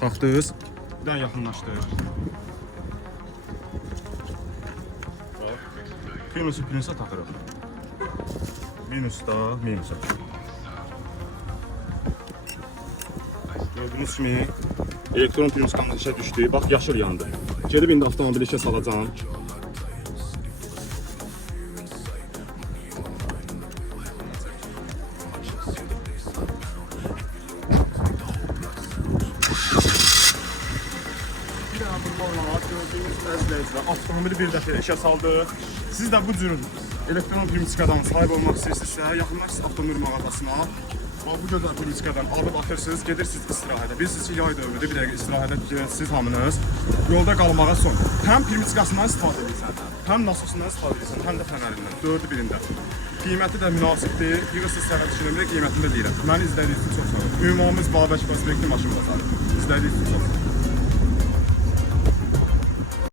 Taxdınız. Bir daha yaxınlaşdır. Minusu plusa taxırıq. Minusda minusa. Gördüğünüz kimi elektron primuskan işə düşdü. Bax, yaşıl yandı. Gedib indi avtomobili işə salacağım. Avtomobili bir dəfə işə saldıq. Siz də bu cür elektron primçikadan sahib olmaq istəyirsinizsə, yaxınlaşsınız avtomobil mağazasına. Bu gözəl primçikadan alıb atırsınız, gedirsiniz istirahətə. Bilirsiniz ki, yay dövrüdür, bir dəqiqə istirahətə siz hamınız yolda qalmağa son. Həm primçikasından istifadə edirsən, həm nasosundan istifadə edirsən, həm də fənərindən. Dördü birində. Qiyməti də münasibdir. Yığırsınız səhət işləmə, qiymətini də deyirəm. Məni izlədiyiniz üçün çox sağ olun. Ünvanımız Babək Prospekti Maşın Bazarı. İzlədiyiniz üçün çox sağ olun.